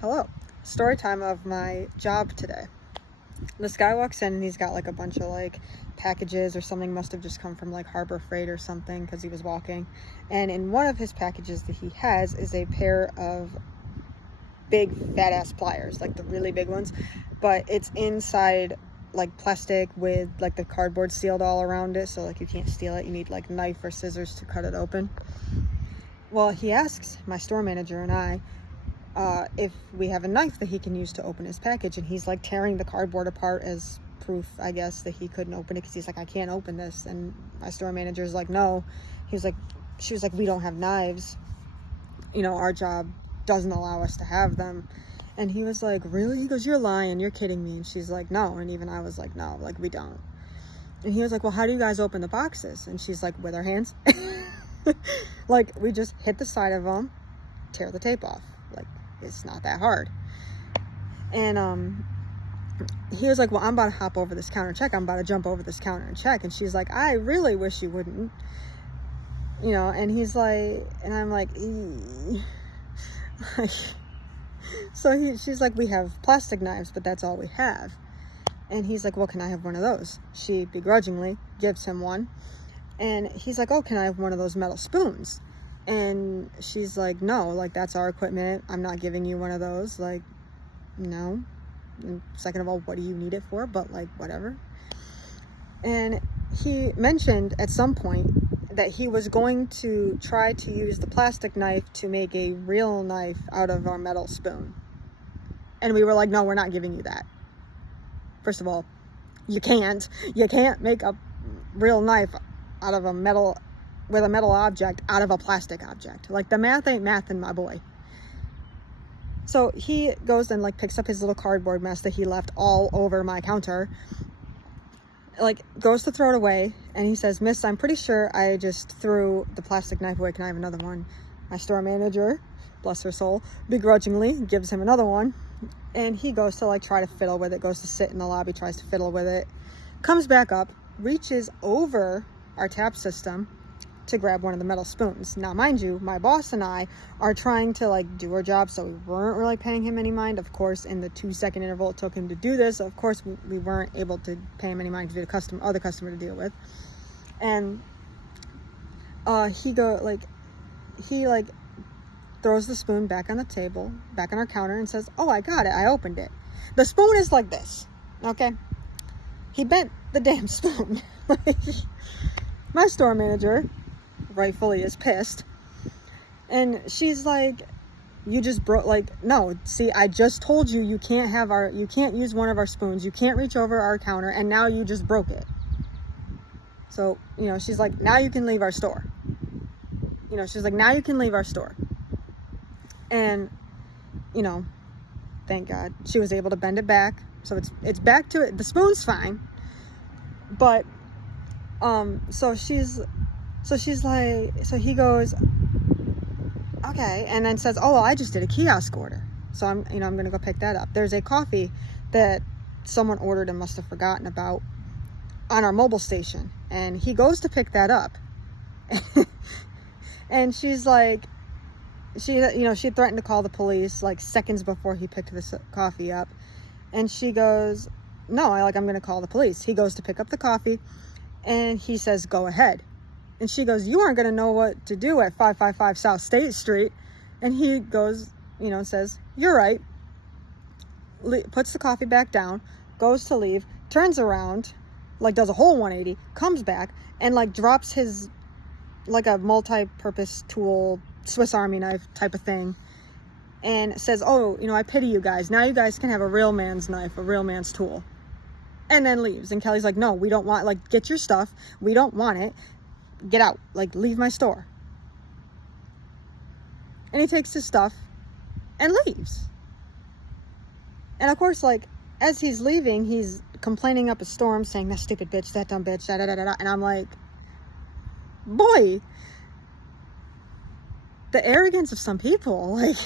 Hello. Story time of my job today. This guy walks in and he's got like a bunch of like packages or something. Must have just come from like Harbor Freight or something because he was walking. And in one of his packages that he has is a pair of big fat ass pliers, like the really big ones, but it's inside like plastic with like the cardboard sealed all around it, so like you can't steal it. You need like knife or scissors to cut it open. Well, he asks my store manager and I if we have a knife that he can use to open his package, and he's like tearing the cardboard apart as proof, I guess, that he couldn't open it because he's like, I can't open this. And my store manager's like, no. She was like, we don't have knives, our job doesn't allow us to have them. And he was like, really? He goes, you're lying, you're kidding me. And she's like, no. And even I was like, no, like, we don't. And he was like, well, how do you guys open the boxes? And she's like, with our hands. Like, we just hit the side of them, tear the tape off. Like, it's not that hard. And he was like, well, I'm about to hop over this counter and check. I'm about to jump over this counter and check. And she's like, I really wish you wouldn't. And he's like, and I'm like, so she's like, we have plastic knives, but that's all we have. And he's like, well, can I have one of those? She begrudgingly gives him one. And he's like, oh, can I have one of those metal spoons? And she's like, no, like, that's our equipment. I'm not giving you one of those. Like, no. And second of all, what do you need it for? But like, whatever. And he mentioned at some point that he was going to try to use the plastic knife to make a real knife out of our metal spoon. And we were like, no, we're not giving you that. First of all, you can't make a real knife out of a metal object out of a plastic object. Like, the math ain't mathin', my boy. So he goes and like picks up his little cardboard mess that he left all over my counter, like goes to throw it away, and he says, miss, I'm pretty sure I just threw the plastic knife away. Can I have another one? My store manager, bless her soul, begrudgingly gives him another one. And he goes to like try to fiddle with it, goes to sit in the lobby, tries to fiddle with it, comes back up, reaches over our tap system to grab one of the metal spoons. Now, mind you, my boss and I are trying to like do our job, so we weren't really paying him any mind. Of course, in the 2-second interval it took him to do this, of course we weren't able to pay him any mind to be other customer to deal with. And he throws the spoon back on the table, back on our counter, and says, oh, I got it, I opened it. The spoon is like this, okay? He bent the damn spoon. My store manager rightfully is pissed, and she's like, you just broke, like, no, see, I just told you you can't use one of our spoons, you can't reach over our counter, and now you just broke it. So, she's like, now you can leave our store. She's like, now you can leave our store. And, thank God she was able to bend it back, so it's back to it. The spoon's fine, but so he goes, okay, and then says, oh, well, I just did a kiosk order, so I'm gonna go pick that up. There's a coffee that someone ordered and must have forgotten about on our mobile station, and he goes to pick that up. And she's like, she threatened to call the police like seconds before he picked this coffee up, and she goes, no, I'm gonna call the police. He goes to pick up the coffee, and he says, go ahead. And she goes, you aren't going to know what to do at 555 South State Street. And he goes, says, you're right. Puts the coffee back down, goes to leave, turns around, like does a whole 180, comes back, and like drops his, like a multi-purpose tool, Swiss Army knife type of thing, and says, oh, I pity you guys. Now you guys can have a real man's knife, a real man's tool. And then leaves. And Kelly's like, no, we don't want, like, get your stuff. We don't want it. Get out. Like, leave my store. And he takes his stuff and leaves. And of course, like, as he's leaving, he's complaining up a storm, saying, that stupid bitch, that dumb bitch, da da da da. And I'm like, boy, the arrogance of some people, like,